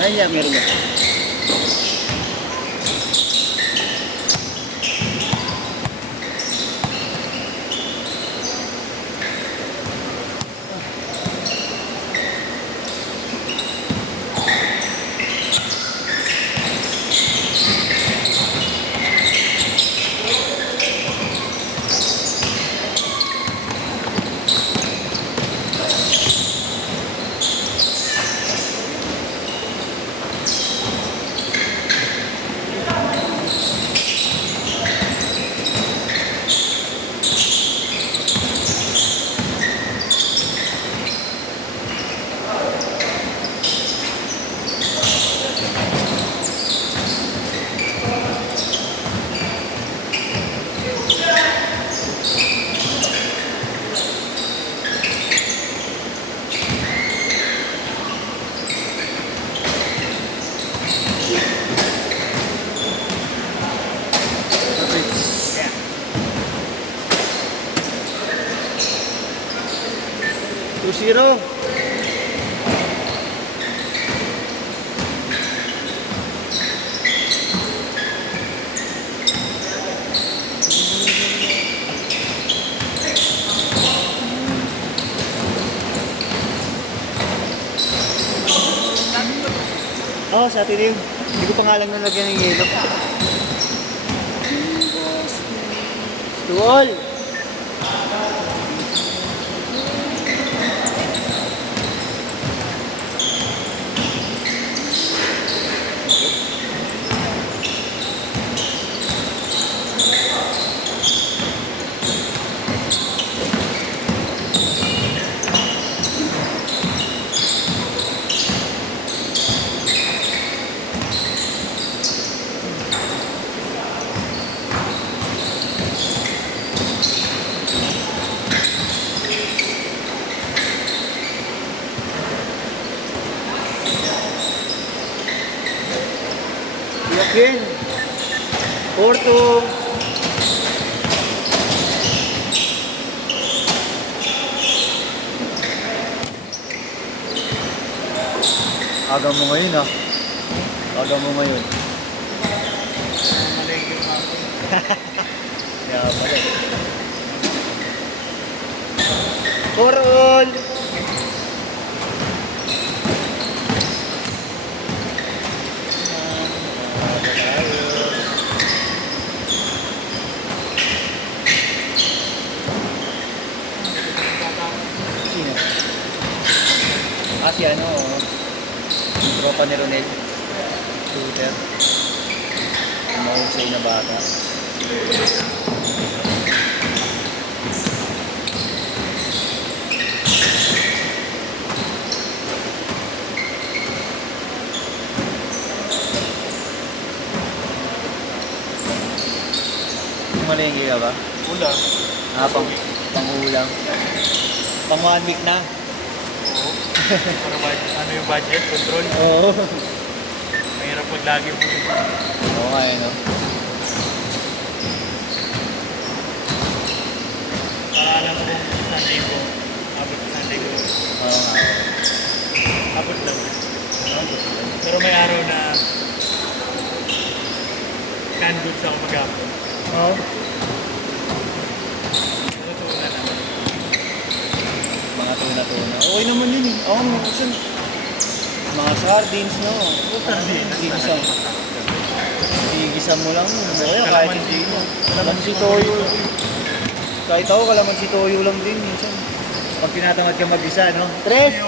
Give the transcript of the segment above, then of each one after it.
Ay, yeah, meron na. Yeah. 2-0. Oo, sa atin yun. Hindi ko pa nga lang nalagyan ng yelo. Tuol! Yakin. 4-2. Aga mo ngayon ah. Aga mo ngayon. Kaya pala. 4-all. Si ano, yung tropa ni Ronel, shooter, mahusay na bata. Malengke ka ba? Ulam. Pang-ulam. Pang 1 week na. Para ano yung budget control? Oo. Mahirap pag lagi mo. Oo nga eh, no? Para alam mo kung Sunday ko. Abot na Sunday ko. Oo nga. Abot lang. Pero may araw na canned goods ako mag-apon. Oo. Tuna naman. Mga tuna-tuna. Okay naman yun eh. Oo, mga sardines, no? Sardines. Igisa mo lang. Okay, kahit hindi mo. Kalamansi toyo. Kahit ako, kalamansi toyo lang din minsan. Pag tinatamad ka mag-isa, no? 3!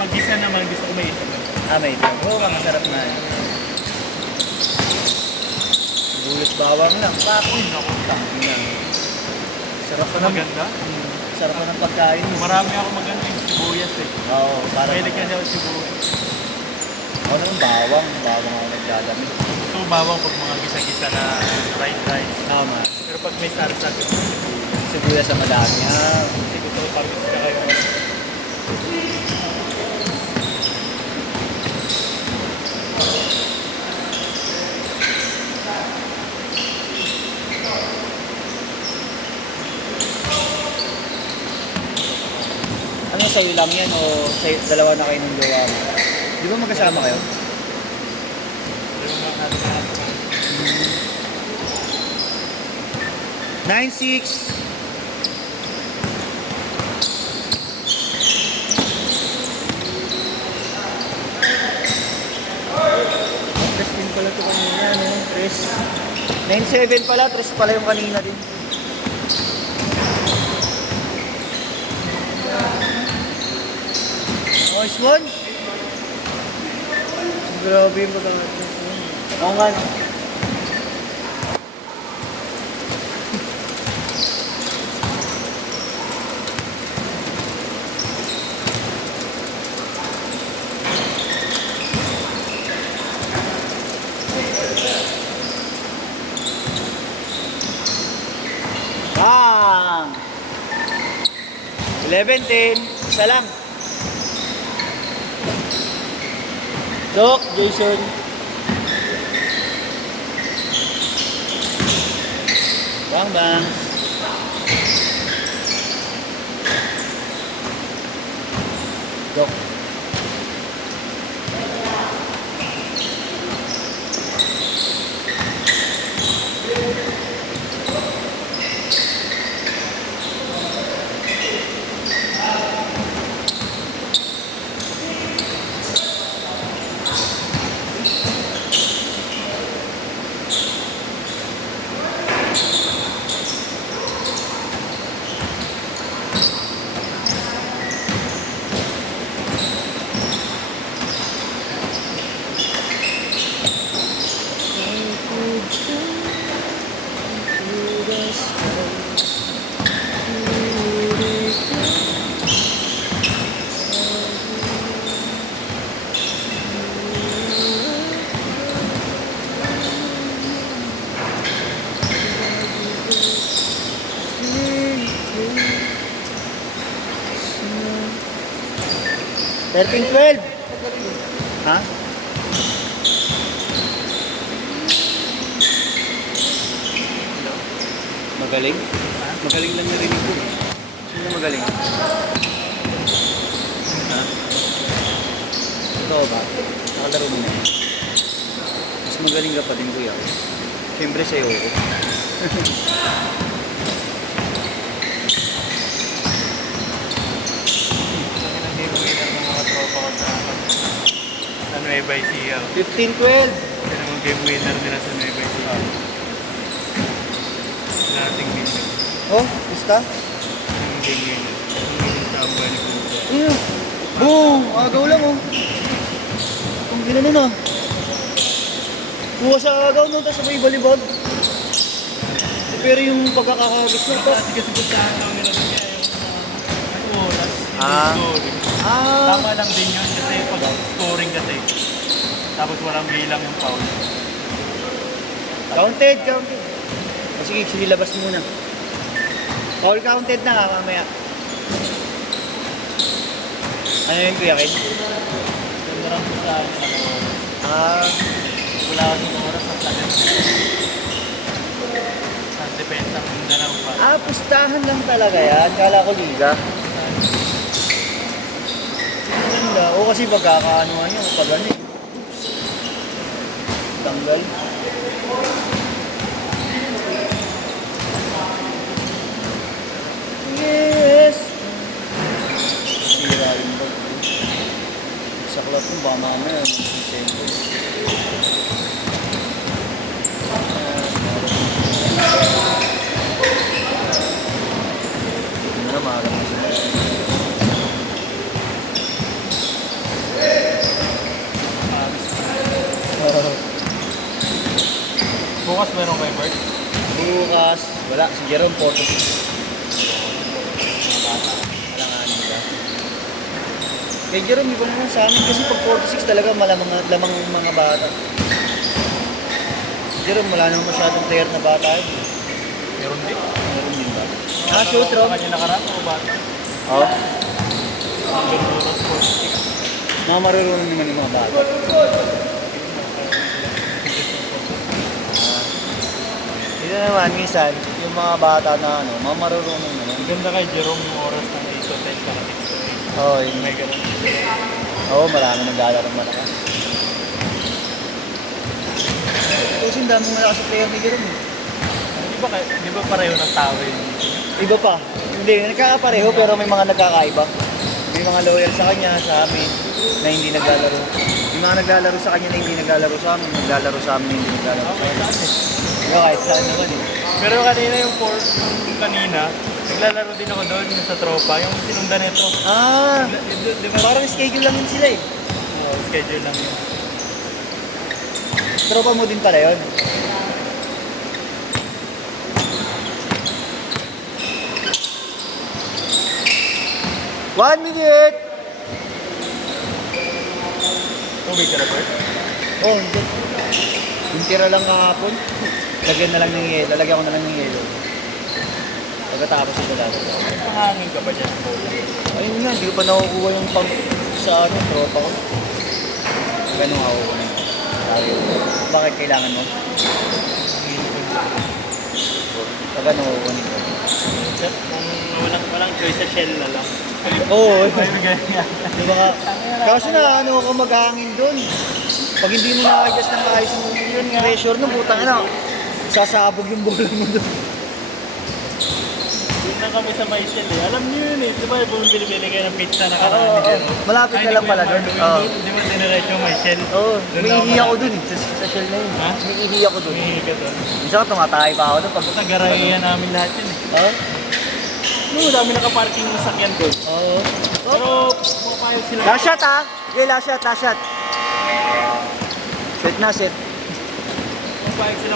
Pag-isa naman, gusto ko may itam. May itam. Oo, masarap na eh. Bulos bawang lang. Uy, naku. Sarap pa Maganda. Sarap pa ng pagkain. Marami ako maganda yung sibuyas eh. Oo, parang... Mahilig ka siya yung sibuyas. Ako naman bawang. Bawang ako nagdadami. Gusto ko bawang pag mga gisa-gisa na fried rice. Tama. Pero pag may sarsa, gusto ko sibuyas. Sibuyas sa madami. Kasi gusto ko pag gusto kayo. Ano sa'yo lang yan o sa'yo, dalawa na kayo ng jowa mo? Di ba magkasama kayo? Yung mga natin 9-6. Tres din pala ito kanina, no? Tres. 9-7 pala, tres pala yung kanina din. Nice one. Grabe yung pagkakataon. Oo nga, no? Bang! 11-10. Isa lang. Dok, Jason. Bang, bang. Dok. Thirteen, 12. Ha? Magaling? Magaling lang narinig ko. Sino magaling? Ha? Ikaw ba? Nakalaro mo na yan. Mas magaling ka pa din, kuya. Siyempre sa'yo ako. Hindi ko winner ng mga tropa ko sa Nueva Ecija. 15-12. Hindi naman game winner nila sa Nueva Ecija. Nating winner. Oh, basta? Yung game winner. Yung sa Amba ni Kuya. Yeah. Boom! Agaw lang, oh. Kung gano'n na. Kuha sa agaw nun, tapos may balibag. Pero yung pagkakahagis na to. Kasi puntahan lang nila sa kaya yung oras. Ah. Scoring. Ah! Tama lang din yun kasi pag scoring kasi. Tapos walang bilang yung foul. Counted, counted. O sige, sinilabas muna. Foul counted na nga mamaya. Ano yun, Kuya Ken? Yung marang sa oras. Ah, Wala kasing oras sa salit. Sa depensa kung dalaw pa. pustahan lang talaga yan. Kala ko liga. Ganda. O kasi pagkakaanuhan nyo, pag ano eh. Tanggal. Yes! Sira yung bag. Sa club mo, baka mamaya, mag-sisento. Hindi na maalam na sila. Bukas meron kay Bert. Bukas, wala. Si Jerome, 4-6. Alanganin nila. Kay Jerome, iba naman sa amin kasi pag 4-6 talaga malamang lamang mga bata. Si Jerome, wala naman masyadong player na bata. Meron din. Meron din ba? Shoot, Rom. Sa kanya nakaraan o ba? Oo. Hanggang oras 46. Mga marurunong naman yung mga bata. Ito naman, minsan, yung mga bata na ano, mga marurunong naman. Ganda kay Jerome yung oras ng 8 to 10 para 6 to 8. Oo, yun. May ganun. Oo, marami naglalaro malakas. Kasi ang daming malakas sa player ni Jerome. Di ba pareho ng tao yun? Iba pa. Hindi, nagkakapareho pero may mga nagkakaiba. May mga loyal sa kanya, sa amin, na hindi naglalaro. May mga naglalaro sa kanya na hindi naglalaro sa amin. Naglalaro sa amin na hindi naglalaro sa amin. Diba, kahit saan naman eh. Pero kanina yung fourth, yung kanina, naglalaro din ako doon yung sa tropa, yung sinundan nito. Ah, Di ba? parang schedule lang yun sila eh. Schedule lang yun. Tropa mo din pala yun. One minute! Tubig ka na, Bert? Oh, hindi. Yung tira lang kahapon. Lagyan na lang ng yelo. Lalagyan ko na lang ng yelo. Pagkatapos ito dapat. Pangangin ka ba dyan? Ayun nga, hindi ko pa nakukuha yung pang sa ano, tropa ko. Ganun ako. Bakit kailangan mo? Pag ano ako kunin ko. Walang choice sa shell na lang. Oo. ganyan. Di ba nga? Kaso na ano ako maghangin doon. Pag hindi mo na-adjust ng ayos yung pressure nung putang ina, sasabog yung bola mo doon. Doon na kami sa may shell eh. Alam niyo yun eh. Di ba yung bumibili kayo ng pizza na Oo, karami oo. dyan? Malapit na lang pala doon. Oo. Di ba diniretso yung may shell? Oo, Doon may na ihi ako malapit. doon eh. Sa shell na yun. Ha? May ihi ako doon. Humingi ka doon. Minsan ka tumatay pa ako doon. Pag Nagarayan namin lahat yun eh. Oo? No, dami nakaparking ng sakyan doon. Oo. Pero pumapayag sila. Last shot ha? Okay, last shot, last shot. Set na, set. Pumapayag sila